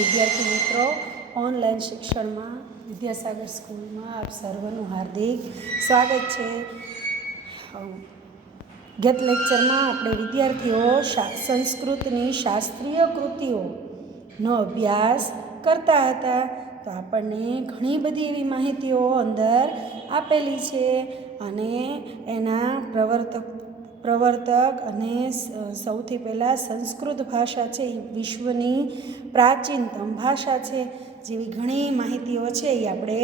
વિદ્યાર્થી મિત્રો, ઓનલાઈન શિક્ષણમાં વિદ્યાસાગર સ્કૂલમાં આપ સર્વનું હાર્દિક સ્વાગત છે. ગત લેક્ચરમાં આપણે વિદ્યાર્થીઓ સંસ્કૃતની શાસ્ત્રીય કૃતિઓનો અભ્યાસ કરતા હતા. તો આપણને ઘણી બધી એવી માહિતીઓ અંદર આપેલી છે અને એના પ્રવર્તક અને સૌથી પહેલાં સંસ્કૃત ભાષા છે એ વિશ્વની પ્રાચીનતમ ભાષા છે જેવી ઘણી માહિતીઓ છે એ આપણે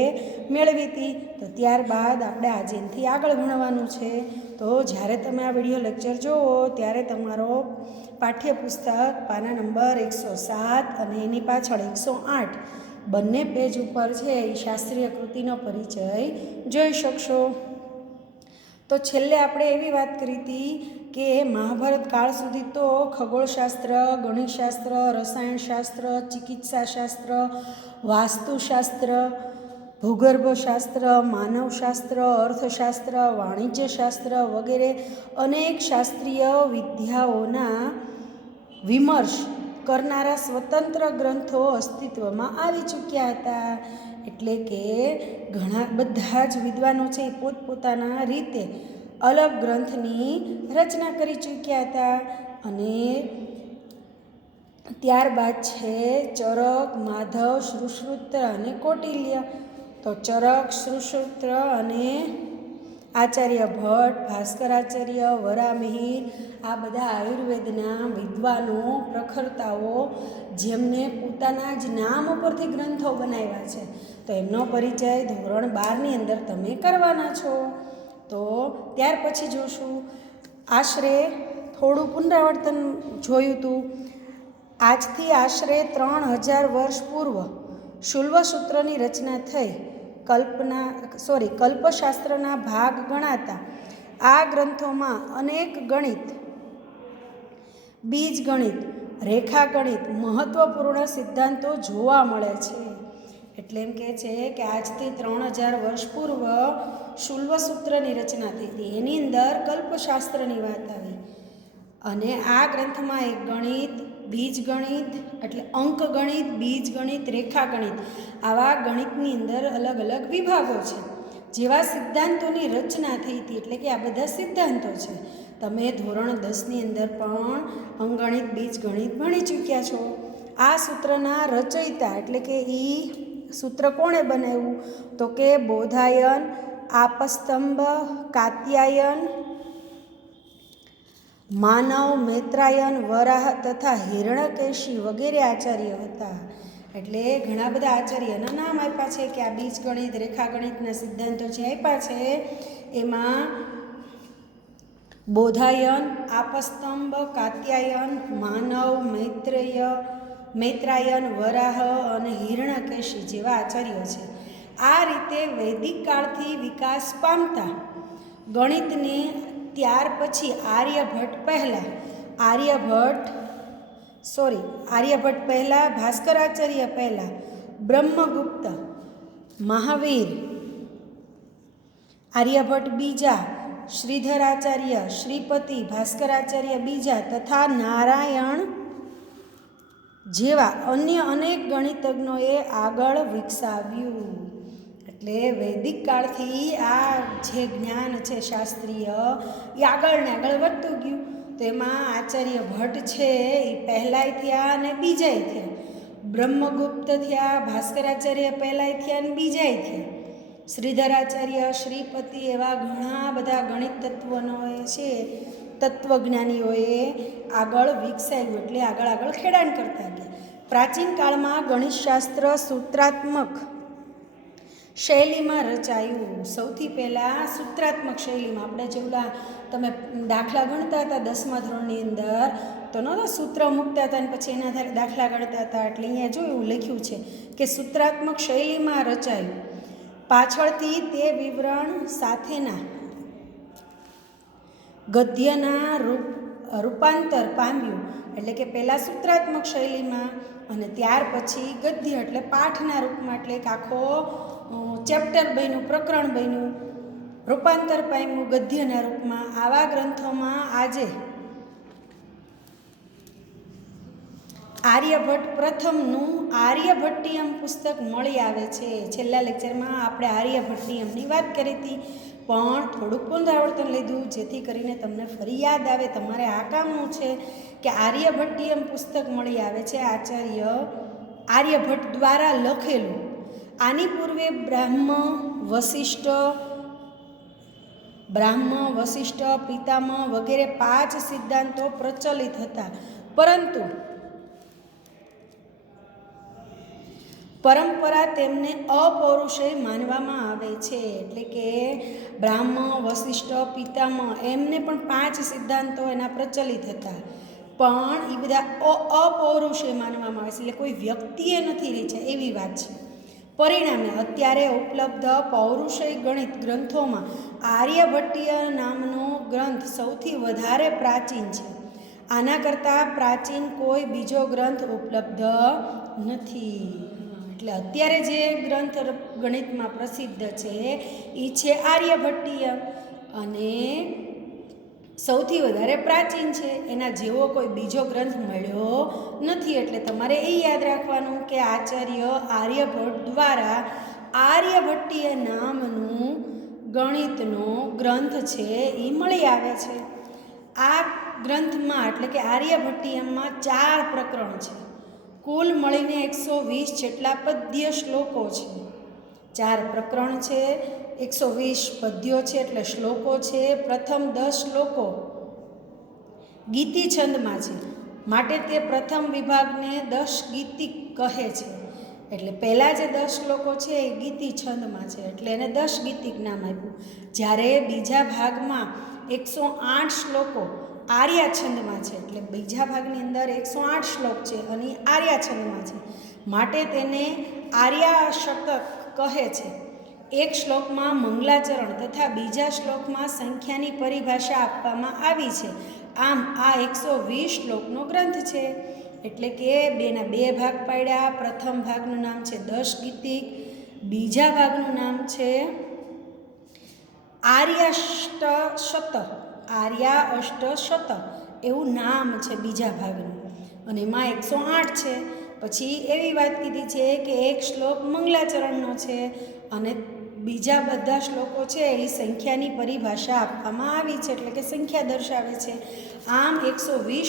મેળવી હતી. તો ત્યારબાદ આપણે આજે એનાથી આગળ ભણવાનું છે. તો જ્યારે તમે આ વિડીયો લેક્ચર જુઓ ત્યારે તમારો પાઠ્યપુસ્તક પાના નંબર 107 અને એની પાછળ 108 બંને પેજ ઉપર છે એ શાસ્ત્રીય કૃતિનો પરિચય જોઈ શકશો. તો છેલ્લે આપણે એવી વાત કરી હતી કે મહાભારત કાળ સુધી તો ખગોળશાસ્ત્ર, ગણિતશાસ્ત્ર, રસાયણશાસ્ત્ર, ચિકિત્સાશાસ્ત્ર, વાસ્તુશાસ્ત્ર, ભૂગર્ભશાસ્ત્ર, માનવશાસ્ત્ર, અર્થશાસ્ત્ર, વાણિજ્યશાસ્ત્ર વગેરે અનેક શાસ્ત્રીય વિદ્યાઓના વિમર્શ કરનારા સ્વતંત્ર ગ્રંથો અસ્તિત્વમાં આવી ચૂક્યા હતા. એટલે કે બધા જ વિદ્વાનો છે એ પોતપોતાના રીતે અલગ ગ્રંથની રચના કરી ચૂક્યા હતા. અને ત્યારબાદ છે ચરક, માધવ, સુશ્રુત અને કૌટિલ્ય. તો ચરક, સુશ્રુત અને આચાર્ય ભટ્ટ, ભાસ્કરાચાર્ય, વરામિહિર આ બધા આયુર્વેદના વિદ્વાનો, પ્રખરતાઓ જેમને પોતાના જ નામ ઉપરથી ગ્રંથો બનાવ્યા છે. તો એમનો પરિચય ધોરણ 12ની અંદર તમે કરવાના છો. તો ત્યાર પછી જોશું આશરે થોડું પુનરાવર્તન જોયું હતું. આજથી આશરે 3000 વર્ષ પૂર્વ શુલ્વસૂત્રની રચના થઈ. કલ્પશાસ્ત્રના ભાગ ગણાતા આ ગ્રંથોમાં અનેક ગણિત, બીજગણિત, રેખાગણિત મહત્વપૂર્ણ સિદ્ધાંતો જોવા મળે છે. એટલે એમ કહે છે કે આજથી 3000 વર્ષ પૂર્વ શુલ્વસૂત્રની રચના થઈ હતી. એની અંદર કલ્પશાસ્ત્રની વાત આવી અને આ ગ્રંથમાં એક ગણિત, બીજગણિત એટલે અંકગણિત, બીજગણિત, રેખાગણિત આવા ગણિતની અંદર અલગ અલગ વિભાગો છે જેવા સિદ્ધાંતોની રચના થઈ હતી. એટલે કે આ બધા સિદ્ધાંતો છે. તમે ધોરણ 10ની અંદર પણ અંકગણિત, બીજગણિત ભણી ચૂક્યા છો. આ સૂત્રના રચયિતા એટલે કે સૂત્ર કોણે બનાવ્યું તો કે બોધાયન, આપસ્તંભ, કાત્યાયન, માનવ, મૈત્રાયન, વરાહ તથા હિરણ્યકેશી વગેરે આચાર્ય હતા. એટલે ઘણા બધા આચાર્યના નામ આપ્યા છે કે આ બીજગણિત, રેખાગણિતના સિદ્ધાંતો જે આપ્યા છે એમાં બોધાયન, આપસ્તંભ, કાત્યાયન, માનવ, મૈત્રાયન, વરાહ અને હિરણ્યકેશી જેવા આચાર્યો છે. આ રીતે વૈદિક કાળથી વિકાસ પામતા ગણિતને ત્યાર પછી આર્યભટ્ટ પહેલાં, ભાસ્કરાચાર્ય પહેલાં, બ્રહ્મગુપ્ત, મહાવીર, આર્યભટ્ટ બીજા, શ્રીધરાચાર્ય, શ્રીપતિ, ભાસ્કરાચાર્ય બીજા તથા નારાયણ જેવા અન્ય અનેક ગણિતજ્ઞોએ આગળ વિકસાવ્યું. એટલે વૈદિક કાળથી આ જે જ્ઞાન છે શાસ્ત્રીય એ આગળ ને આગળ વધતું ગયું. તો એમાં આચાર્ય ભટ્ટ છે એ પહેલાંય થયા અને બીજાય થયા, બ્રહ્મગુપ્ત થયા, ભાસ્કરાચાર્ય પહેલાંય થયા અને બીજાય થયા, શ્રીધરાચાર્ય, શ્રીપતિ એવા ઘણા બધા ગણિત તત્વજ્ઞાનીઓએ આગળ વિકસાવ્યું. એટલે આગળ ખેડાણ કરતા ગયા. પ્રાચીન કાળમાં ગણિતશાસ્ત્ર સૂત્રાત્મક શૈલીમાં રચાયું. સૌથી પહેલાં સૂત્રાત્મક શૈલીમાં આપણે જેવલા તમે દાખલા ગણતા હતા 10મા ધોરણની અંદર તો નહોતા સૂત્ર મૂકતા હતા અને પછી એના આધારે દાખલા ગણતા હતા. એટલે અહીંયા જોયું લખ્યું છે કે સૂત્રાત્મક શૈલીમાં રચાયું. પાછળથી તે વિવરણ સાથેના ગદ્યના રૂપાંતર પામ્યું. એટલે કે પહેલાં સૂત્રાત્મક શૈલીમાં અને ત્યાર પછી ગદ્ય એટલે પાઠના રૂપમાં, એટલે એક આખો ચેપ્ટર બન્યું, પ્રકરણ બન્યું, રૂપાંતર પામ્યું ગદ્યના રૂપમાં. આવા ગ્રંથોમાં આર્યભટ્ટ પ્રથમનું આર્યભટ્ટિયમ પુસ્તક મળી આવે છે. છેલ્લા લેક્ચરમાં આપણે આર્યભટ્ટિયમની વાત કરી હતી, પણ થોડુંક પુનરાવર્તન લીધું જેથી કરીને તમને ફરી યાદ આવે. તમારે આ કામનું છે કે આર્યભટ્ટિયમ પુસ્તક મળી આવે છે આચાર્ય આર્યભટ્ટ દ્વારા લખેલું. આની પૂર્વે બ્રાહ્મ, વશિષ્ઠ, પિતામહ વગેરે 5 સિદ્ધાંતો પ્રચલિત હતા, પરંતુ પરંપરા તેમને અપૌરુષેય માનવામાં આવે છે. એટલે કે બ્રાહ્મ, વશિષ્ઠ, પિતામહ એમને પણ 5 સિદ્ધાંતો એના પ્રચલિત હતા, પણ એ બધા અપૌરુષેય માનવામાં આવે છે, એટલે કોઈ વ્યક્તિએ નથી રચ્યા એવી વાત છે. પરિણામે અત્યારે ઉપલબ્ધ પૌરુષેય ગણિત ગ્રંથોમાં આર્યભટ્ટીય નામનો ગ્રંથ સૌથી વધારે પ્રાચીન છે. આના કરતાં પ્રાચીન કોઈ બીજો ગ્રંથ ઉપલબ્ધ નથી. એટલે અત્યારે જે ગ્રંથ ગણિતમાં પ્રસિદ્ધ છે એ છે આર્યભટ્ટીય, અને સૌથી વધારે પ્રાચીન છે. એના જેવો કોઈ બીજો ગ્રંથ મળ્યો નથી. એટલે તમારે એ યાદ રાખવાનું કે આચાર્ય આર્યભટ્ટ દ્વારા આર્યભટ્ટીય નામનું ગણિતનો ગ્રંથ છે એ મળી આવે છે. આ ગ્રંથમાં એટલે કે આર્યભટ્ટીયમમાં 4 પ્રકરણ છે. કુલ મળીને 120 જેટલા પદ્ય શ્લોકો છે. 4 પ્રકરણ છે, 120 પદ્યો છે એટલે શ્લોકો છે. પ્રથમ 10 શ્લોકો ગીતિ છંદમાં છે, માટે તે પ્રથમ વિભાગને 10 ગીતિક કહે છે. એટલે પહેલાં જે 10 શ્લોકો છે એ ગીતિ છંદમાં છે એટલે એને 10 ગીતિક નામ આપ્યું. જ્યારે બીજા ભાગમાં 108 શ્લોકો આર્યા છંદમાં છે, એટલે બીજા ભાગની અંદર 108 શ્લોક છે અને આર્યા છંદમાં છે, માટે તેને આર્યા શતક કહે છે. એક શ્લોકમાં મંગલાચરણ તથા બીજા શ્લોકમાં સંખ્યાની પરિભાષા આપવામાં આવી છે. આમ આ 120 શ્લોકનો ગ્રંથ છે. એટલે કે બેના 2 ભાગ પાડ્યા. પ્રથમ ભાગનું નામ છે 10 ગીતિક, બીજા ભાગનું નામ છે આર્યાષ્ટશત એવું નામ છે બીજા ભાગનું, અને એમાં 108 છે. પછી એવી વાત કીધી છે કે એક શ્લોક મંગલાચરણનો છે અને બીજા બધા શ્લોકો છે એ સંખ્યાની પરિભાષા આપવામાં આવી છે, એટલે કે સંખ્યા દર્શાવે છે. આમ 120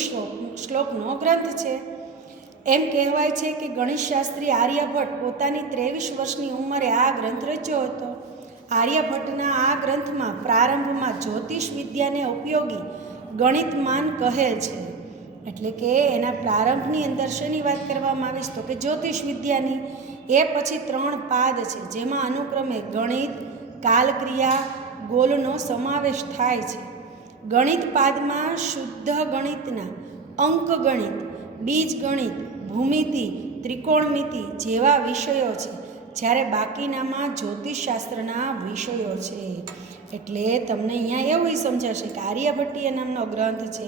શ્લોકનો ગ્રંથ છે. એમ કહેવાય છે કે ગણિતશાસ્ત્રી આર્યભટ્ટ પોતાની 23 વર્ષની ઉંમરે આ ગ્રંથ રચ્યો હતો. આર્યભટ્ટના આ ગ્રંથમાં પ્રારંભમાં જ્યોતિષ વિદ્યાને ઉપયોગી ગણિતમાન કહેલ છે. એટલે કે એના પ્રારંભની અંદર શેની વાત કરવામાં આવી તો કે જ્યોતિષ વિદ્યાની. એ પછી 3 પાદ છે, જેમાં અનુક્રમે ગણિત, કાલક્રિયા, ગોલનો સમાવેશ થાય છે. ગણિત પાદમાં શુદ્ધ ગણિતના અંક ગણિત, બીજ ગણિત, ભૂમિતિ, ત્રિકોણમિતિ જેવા વિષયો છે, જ્યારે બાકીનામાં જ્યોતિષશાસ્ત્રના વિષયો છે. એટલે તમને અહીંયા એવું સમજાશે કે આર્યભટ્ટીય નામનો ગ્રંથ છે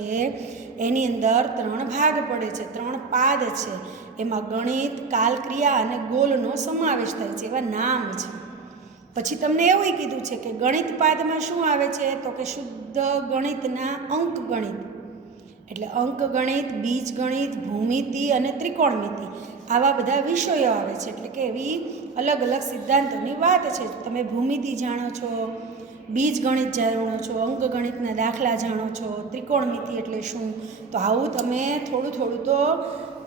એની અંદર 3 ભાગ પડે છે, 3 પાદ છે. એમાં ગણિત, કાલક્રિયા અને ગોલનો સમાવેશ થાય છે, એવા નામ છે. પછી તમને એવું કીધું છે કે ગણિત પાદમાં શું આવે છે તો કે શુદ્ધ ગણિતના અંક ગણિત, એટલે અંક ગણિત, બીજ ગણિત, ભૂમિતિ અને ત્રિકોણમિતિ આવા બધા વિષયો આવે છે. એટલે કે એવી અલગ અલગ સિદ્ધાંતોની વાત છે. તમે ભૂમિતિ જાણો છો, બીજ ગણિત જાણો છો, અંક ગણિતના દાખલા જાણો છો, ત્રિકોણમિતિ એટલે શું, તો આવું તમે થોડું થોડું તો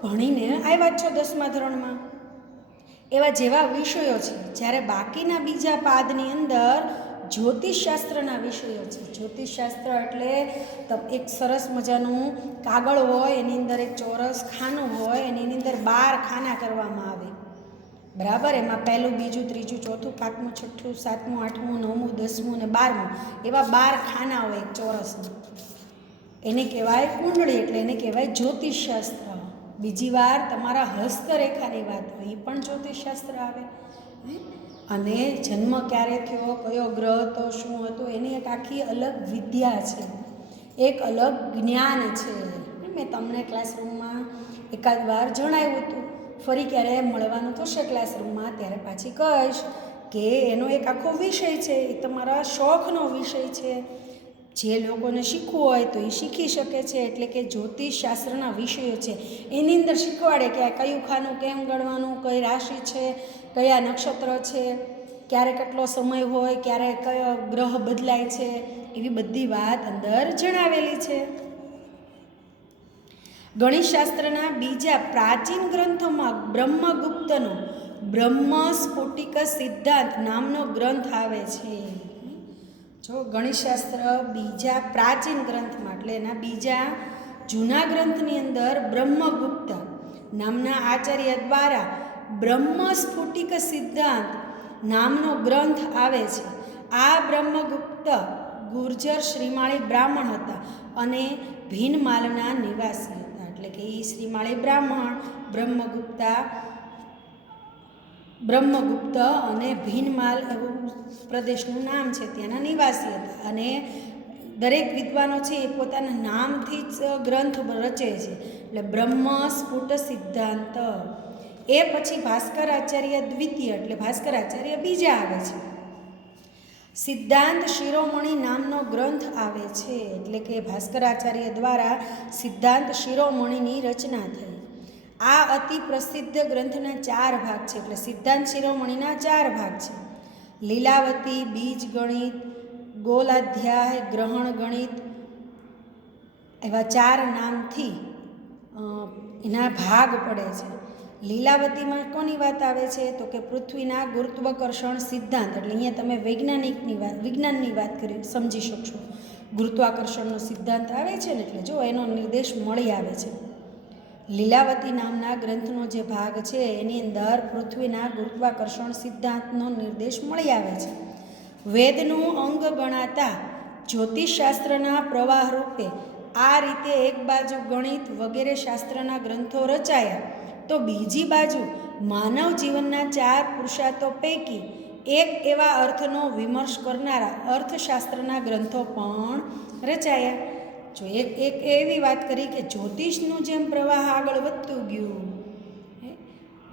ભણીને આવ્યા છો 10મા ધોરણમાં. એવા જેવા વિષયો છે. જ્યારે બાકીના બીજા પાદની અંદર જ્યોતિષશાસ્ત્રના વિષયો છે. જ્યોતિષશાસ્ત્ર એટલે એક સરસ મજાનું કાગળ હોય, એની અંદર એક ચોરસ ખાનું હોય, એની અંદર 12 ખાના કરવામાં આવે, બરાબર. એમાં પહેલું, બીજું, ત્રીજું, ચોથું, પાંચમું, છઠ્ઠું, સાતમું, આઠમું, 9મું, 10મું અને 12મું એવા 12 ખાના હોય એક ચોરસનું. એને કહેવાય કુંડળી, એટલે એને કહેવાય જ્યોતિષશાસ્ત્ર. બીજી વાર તમારા હસ્તરેખાની વાત હોય એ પણ જ્યોતિષશાસ્ત્ર આવે. અને જન્મ ક્યારે થયો, કયો ગ્રહ હતો, શું હતો, એની એક આખી અલગ વિદ્યા છે, એક અલગ જ્ઞાન છે. મેં તમને ક્લાસરૂમમાં એકાદ વાર જણાવ્યું હતું. ફરી ક્યારે મળવાનું થશે ક્લાસરૂમમાં ત્યારે પાછી કહીશ કે એનો એક આખો વિષય છે, એ તમારા શોખનો વિષય છે. જે લોકોને શીખવું હોય તો એ શીખી શકે છે. એટલે કે જ્યોતિષ શાસ્ત્રના વિષયો છે એની અંદર શીખવાડે કે આ કયું ખાનું કેમ ગણવાનું, કઈ રાશિ છે, કયા નક્ષત્ર છે, ક્યારે કેટલો સમય હોય, ક્યારે કયો ગ્રહ બદલાય છે, એવી બધી વાત અંદર જણાવેલી છે. ગણિતશાસ્ત્રના બીજા પ્રાચીન ગ્રંથોમાં બ્રહ્મગુપ્તનો બ્રહ્મ સ્ફુટિક સિદ્ધાંત નામનો ગ્રંથ આવે છે. જો ગણિતશાસ્ત્ર બીજા પ્રાચીન ગ્રંથમાં એટલે એના બીજા જૂના ગ્રંથની અંદર બ્રહ્મગુપ્ત નામના આચાર્ય દ્વારા બ્રહ્મ સ્ફુટિક સિદ્ધાંત નામનો ગ્રંથ આવે છે. આ બ્રહ્મગુપ્ત ગુર્જર શ્રીમાળી બ્રાહ્મણ હતા અને ભીનમાલના નિવાસી હતા. એટલે કે એ શ્રીમાળી બ્રાહ્મણ બ્રહ્મગુપ્ત અને ભીનમાલ એવું પ્રદેશનું નામ છે, ત્યાંના નિવાસી હતા. અને દરેક વિદ્વાનો છે એ પોતાના નામથી જ ગ્રંથ રચે છે. એટલે બ્રહ્મ સ્ફુટ સિદ્ધાંત. એ પછી ભાસ્કરાચાર્ય દ્વિતીય એટલે ભાસ્કરાચાર્ય બીજા આવે છે. સિદ્ધાંત શિરોમણી નામનો ગ્રંથ આવે છે. એટલે કે ભાસ્કરાચાર્ય દ્વારા સિદ્ધાંત શિરોમણીની રચના થઈ. આ અતિ પ્રસિદ્ધ ગ્રંથના 4 ભાગ છે. એટલે સિદ્ધાંત શિરોમણીના 4 ભાગ છે. લીલાવતી, બીજ ગણિત, ગોલાધ્યાય, ગ્રહણ ગણિત એવા 4 નામથી એના ભાગ પડે છે. લીલાવતીમાં કોની વાત આવે છે તો કે પૃથ્વીના ગુરુત્વાકર્ષણ સિદ્ધાંત. એટલે અહીંયા તમે વિજ્ઞાનની વાત કરી સમજી શકશો. ગુરુત્વાકર્ષણનો સિદ્ધાંત આવે છે ને એટલે જો એનો નિર્દેશ મળી આવે છે. લીલાવતી નામના ગ્રંથનો જે ભાગ છે એની અંદર પૃથ્વીના ગુરુત્વાકર્ષણ સિદ્ધાંતનો નિર્દેશ મળી આવે છે. વેદનું અંગ ગણાતા જ્યોતિષશાસ્ત્રના પ્રવાહ રૂપે આ રીતે એક બાજુ ગણિત વગેરે શાસ્ત્રના ગ્રંથો રચાયા તો બીજી બાજુ માનવ જીવનના 4 પુરુષાર્થો પૈકી એક એવા અર્થનો વિમર્શ કરનારા અર્થશાસ્ત્રના ગ્રંથો પણ રચાયા. જો એક એવી વાત કરી કે જ્યોતિષનું જેમ પ્રવાહ આગળ વધતું ગયું,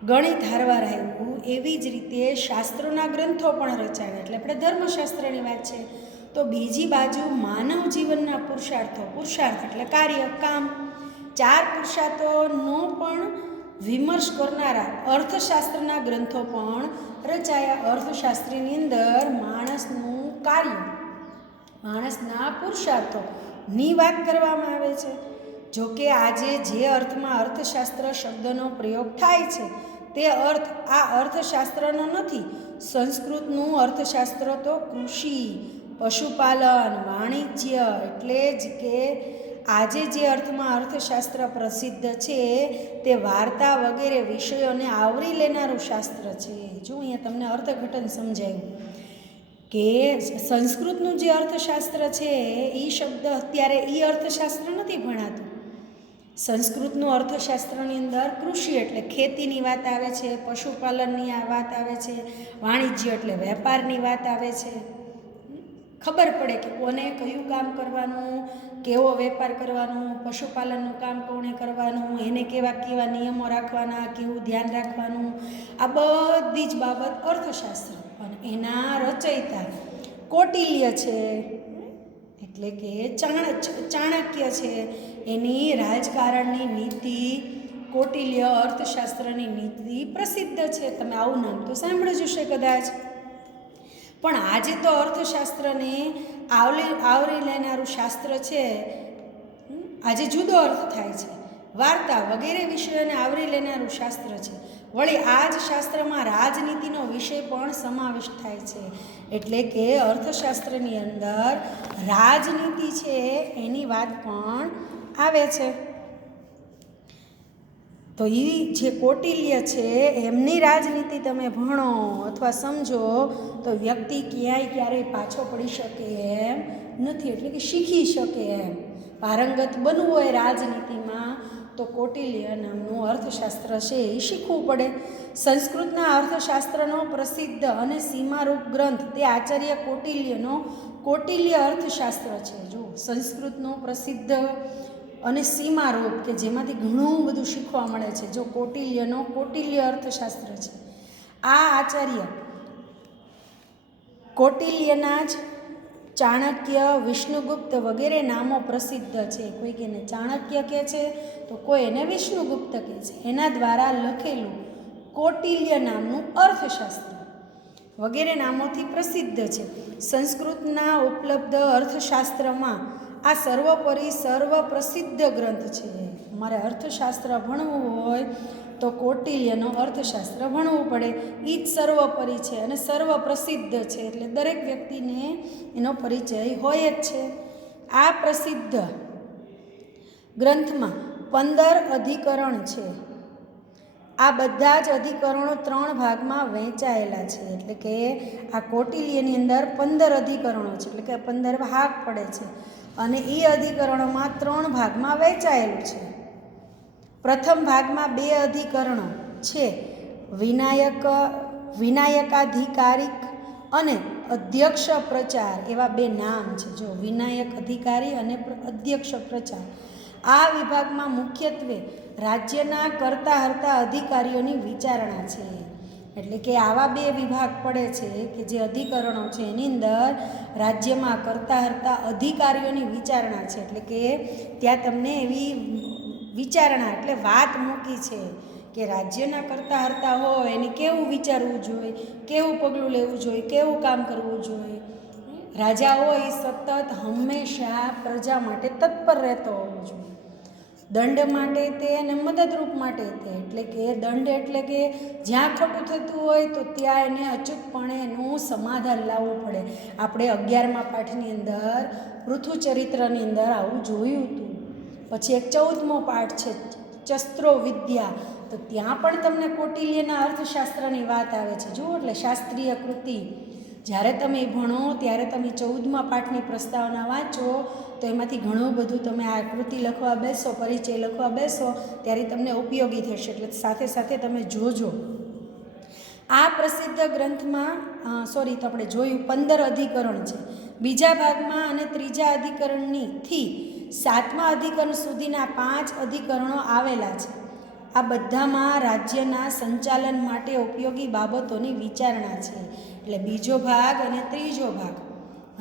ગણિત હારવાર આવ્યું, એવી જ રીતે શાસ્ત્રોના ગ્રંથો પણ રચાયા. એટલે આપણે ધર્મશાસ્ત્રની વાત છે. તો બીજી બાજુ માનવ જીવનના પુરુષાર્થ એટલે કાર્ય, કામ, 4 પુરુષાર્થોનો પણ વિમર્શ કરનારા અર્થશાસ્ત્રના ગ્રંથો પણ રચાયા. અર્થશાસ્ત્રની અંદર માણસનું કાર્ય, માણસના પુરુષાર્થોની વાત કરવામાં આવે છે. જો કે આજે જે અર્થમાં અર્થશાસ્ત્ર શબ્દનો પ્રયોગ થાય છે તે અર્થ આ અર્થશાસ્ત્રનો નથી. સંસ્કૃતનું અર્થશાસ્ત્ર તો કૃષિ, પશુપાલન, વાણિજ્ય એટલે જ કે આજે જે અર્થમાં અર્થશાસ્ત્ર પ્રસિદ્ધ છે તે વાર્તા વગેરે વિષયોને આવરી લેનારું શાસ્ત્ર છે. જો અહીંયા તમને અર્થઘટન સમજાયું કે સંસ્કૃતનું જે અર્થશાસ્ત્ર છે એ શબ્દ અત્યારે એ અર્થશાસ્ત્ર નથી ભણાતું. સંસ્કૃતનું અર્થશાસ્ત્રની અંદર કૃષિ એટલે ખેતીની વાત આવે છે, પશુપાલનની વાત આવે છે, વાણિજ્ય એટલે વેપારની વાત આવે છે. ખબર પડે કે કોને કયું કામ કરવાનું, કેવો વેપાર કરવાનો, પશુપાલનનું કામ કોણે કરવાનું, એને કેવા કેવા નિયમો રાખવાના, કેવું ધ્યાન રાખવાનું, આ બધી જ બાબત અર્થશાસ્ત્ર. અને એના રચયિતા કૌટિલ્ય છે એટલે કે ચાણક્ય છે. એની રાજકારણની નીતિ કૌટિલ્ય અર્થશાસ્ત્રની નીતિ પ્રસિદ્ધ છે. તમે આવું નામ તો સાંભળ્યું જ હશે કદાચ. પણ આજે તો અર્થશાસ્ત્રને આવરી લેનારું શાસ્ત્ર છે, આજે જુદો અર્થ થાય છે. વાર્તા વગેરે વિષયોને આવરી લેનારું શાસ્ત્ર છે. વળી આ જ શાસ્ત્રમાં રાજનીતિનો વિષય પણ સમાવેશ થાય છે. એટલે કે અર્થશાસ્ત્રની અંદર રાજનીતિ છે એની વાત પણ આવે છે. તો એ જે કૌટિલ્ય છે એમની રાજનીતિ તમે ભણો અથવા સમજો તો વ્યક્તિ ક્યારેય પાછો પડી શકે એમ નથી. એટલે કે શીખી શકે એમ. પારંગત બનવું હોય રાજનીતિમાં તો કૌટિલ્ય નામનું અર્થશાસ્ત્ર છે એ શીખવું પડે. સંસ્કૃતના અર્થશાસ્ત્રનો પ્રસિદ્ધ અને સીમારૂપ ગ્રંથ તે આચાર્ય કૌટિલ્યનો કૌટિલ્ય અર્થશાસ્ત્ર છે. જો સંસ્કૃતનો પ્રસિદ્ધ અને સીમારૂપ કે જેમાંથી ઘણું બધું શીખવા મળે છે. જો કૌટિલ્યનો કૌટિલ્ય અર્થશાસ્ત્ર છે. આ આચાર્ય કૌટિલ્યના જ ચાણક્ય, વિષ્ણુગુપ્ત વગેરે નામો પ્રસિદ્ધ છે. કોઈ એને ચાણક્ય કહે છે તો કોઈ એને વિષ્ણુગુપ્ત કહે છે. એના દ્વારા લખેલું કૌટિલ્ય નામનું અર્થશાસ્ત્ર વગેરે નામોથી પ્રસિદ્ધ છે. સંસ્કૃતના ઉપલબ્ધ અર્થશાસ્ત્રમાં આ સર્વોપરી સર્વ પ્રસિદ્ધ ગ્રંથ છે. મારે અર્થશાસ્ત્ર ભણવું હોય તો કૌટિલ્યનો અર્થશાસ્ત્ર ભણવું પડે. એ જ સર્વોપરી છે અને સર્વ પ્રસિદ્ધ છે, એટલે દરેક વ્યક્તિને એનો પરિચય હોય જ છે. આ પ્રસિદ્ધ ગ્રંથમાં 15 અધિકરણ છે. આ બધા જ અધિકરણો 3 ભાગમાં વહેંચાયેલા છે. એટલે કે આ કૌટિલ્યની અંદર 15 અધિકરણો છે, એટલે કે 15 ભાગ પડે છે અને એ અધિકરણોમાં 3 ભાગમાં વહેંચાયેલું છે. પ્રથમ ભાગમાં 2 અધિકરણો છે, વિનાયકાધિકારિક અને અધ્યક્ષ પ્રચાર, એવા 2 નામ છે. જો વિનાયક અધિકારી અને અધ્યક્ષ પ્રચાર. આ વિભાગમાં મુખ્યત્વે રાજ્યના કરતા હર્તા અધિકારીઓની વિચારણા છે. એટલે કે આવા 2 વિભાગ પડે છે કે જે અધિકરણો છે એની અંદર રાજ્યમાં કરતા હર્તા અધિકારીઓની વિચારણા છે. એટલે કે ત્યાં તમને એવી વિચારણા એટલે વાત મૂકી છે કે રાજ્યના કરતા હર્તા હોય એને કેવું વિચારવું જોઈએ, કેવું પગલું લેવું જોઈએ, કેવું કામ કરવું જોઈએ. રાજા હોય એ સતત હંમેશા પ્રજા માટે તત્પર રહેતો હોવો જોઈએ. દંડ માટે તે અને મદદરૂપ માટે તે. એટલે કે દંડ એટલે કે જ્યાં ખોટું થતું હોય તો ત્યાં એને અચૂકપણે એનું સમાધાન લાવવું પડે. આપણે 11મા પાઠની અંદર પૃથુચરિત્રની અંદર આવું જોયું હતું. પછી એક 14મો પાઠ છે શસ્ત્રો વિદ્યા, તો ત્યાં પણ તમને કૌટિલ્યના અર્થશાસ્ત્રની વાત આવે છે. જુઓ, એટલે શાસ્ત્રીય કૃતિ જ્યારે તમે ભણો ત્યારે તમે 14મા પાઠની પ્રસ્તાવના વાંચો તો એમાંથી ઘણું બધું તમે આ કૃતિ લખવા બેસો, પરિચય લખવા બેસો ત્યારે તમને ઉપયોગી થશે. એટલે સાથે સાથે તમે જોજો. આ પ્રસિદ્ધ ગ્રંથમાં તો આપણે જોયું 15 અધિકરણ છે. બીજા ભાગમાં અને ત્રીજા અધિકરણથી 7મા અધિકરણ સુધીના 5 અધિકરણો આવેલા છે. આ બધામાં રાજ્યના સંચાલન માટે ઉપયોગી બાબતોની વિચારણા છે. એટલે બીજો ભાગ અને ત્રીજો ભાગ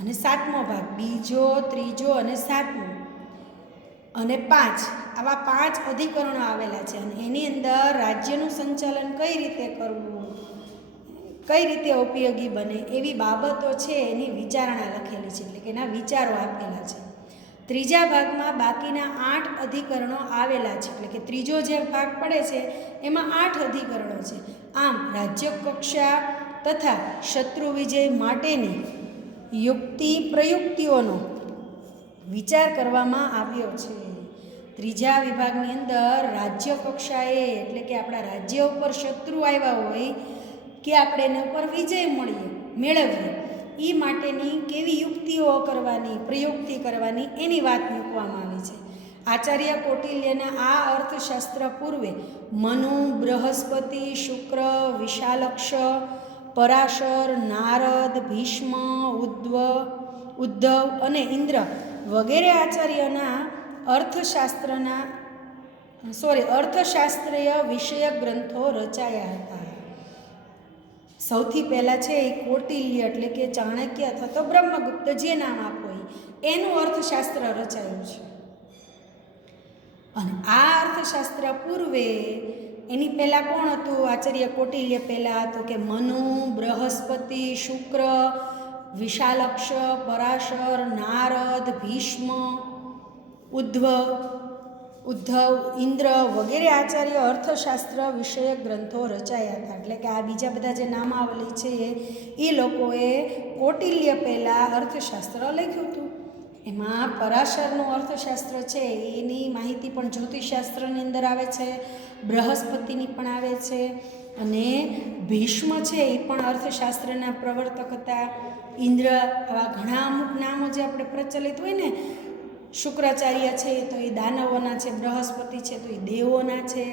અને 7મો ભાગ, બીજો, ત્રીજો અને 7મો અને 5, આવા 5 અધિકરણો આવેલા છે. અને એની અંદર રાજ્યનું સંચાલન કઈ રીતે કરવું, કઈ રીતે ઉપયોગી બને એવી બાબતો છે એની વિચારણા લખેલી છે. એટલે કે એના વિચારો આપેલા છે. ત્રીજા ભાગમાં બાકીના 8 અધિકરણો આવેલા છે. એટલે કે ત્રીજો જે ભાગ પડે છે એમાં 8 અધિકરણો છે. આમ રાજ્ય કક્ષા તથા શત્રુ વિજય માટેની યુક્તિ પ્રયુક્તિઓનો વિચાર કરવામાં આવ્યો છે. ત્રીજા વિભાગની અંદર રાજ્ય કક્ષાએ એટલે કે આપણા રાજ્ય ઉપર શત્રુ આવ્યા હોય કે આપણે એના ઉપર વિજય મેળવીએ એ માટેની કેવી યુક્તિઓ કરવાની, પ્રયુક્તિ કરવાની એની વાત મૂકવામાં આવી છે. આચાર્ય કૌટિલ્યના આ અર્થશાસ્ત્ર પૂર્વે મનુ, બૃહસ્પતિ, શુક્ર, વિશાલક્ષ, પરાશર, નારદ, ભીષ્મ, ઉદ્ધવ અને ઇન્દ્ર વગેરે આચાર્યના અર્થશાસ્ત્રીય વિષયક ગ્રંથો રચાયા હતા. સૌથી પહેલાં છે એ કૌટિલ્ય એટલે કે ચાણક્ય અથવા તો બ્રહ્મગુપ્ત જે નામ આપો એનું અર્થશાસ્ત્ર રચાયું છે. અને આ અર્થશાસ્ત્ર પૂર્વે એની પહેલાં કોણ હતું? આચાર્ય કૌટિલ્ય પહેલાં તો કે મનુ, બૃહસ્પતિ, શુક્ર, વિશાલક્ષ, પરાશર, નારદ, ભીષ્મ, ઉદ્ધવ, ઇન્દ્ર વગેરે આચાર્ય અર્થશાસ્ત્ર વિષયક ગ્રંથો રચાયા હતા. એટલે કે આ બીજા બધા જે નામાવલી છે એ લોકોએ કૌટિલ્ય પહેલાં અર્થશાસ્ત્ર લખ્યું હતું. એમાં પરાશરનું અર્થશાસ્ત્ર છે એની માહિતી પણ જ્યોતિષશાસ્ત્રની અંદર આવે છે, બૃહસ્પતિની પણ આવે છે, અને ભીષ્મ છે એ પણ અર્થશાસ્ત્રના પ્રવર્તક હતા. ઇન્દ્ર, આવા ઘણા અમુક નામો જે આપણે પ્રચલિત હોય ને, શુક્રાચાર્ય છે તો એ દાનવોના છે, બૃહસ્પતિ છે તો એ દેવોના છે.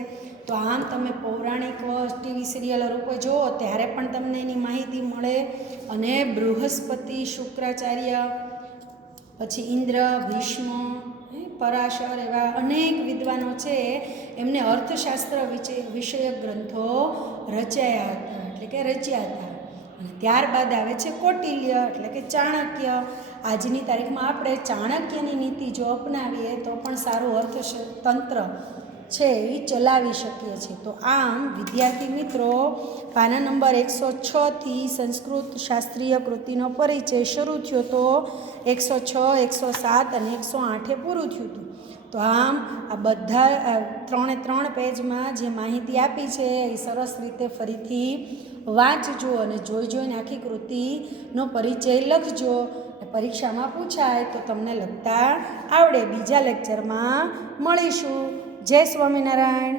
તો આમ તમે પૌરાણિક ટીવી સિરિયલ રૂપે જુઓ ત્યારે પણ તમને એની માહિતી મળે. અને બૃહસ્પતિ, શુક્રાચાર્ય, પછી ઇન્દ્ર, ભીષ્મ, પરાશર એવા અનેક વિદ્વાનો છે એમને અર્થશાસ્ત્ર વિષયક ગ્રંથો રચ્યા હતા. અને ત્યારબાદ આવે છે કૌટિલ્ય એટલે કે ચાણક્ય. આજની તારીખમાં આપણે ચાણક્યની નીતિ જો અપનાવીએ તો પણ સારું અર્થતંત્ર છે એ ચલાવી શકીએ છીએ. તો આમ વિદ્યાર્થી મિત્રો, પાના નંબર 106થી સંસ્કૃત શાસ્ત્રીય કૃતિનો પરિચય શરૂ થયો તો 106, 107 અને 108 પૂરું થયું હતું. તો આમ આ બધા 3 પેજમાં જે માહિતી આપી છે એ સરસ રીતે ફરીથી વાંચજો અને જોઈને આખી કૃતિનો પરિચય લખજો. પરીક્ષામાં પૂછાય તો તમને લખતા આવડે. બીજા લેક્ચરમાં મળીશું. જય સ્વામિનારાયણ.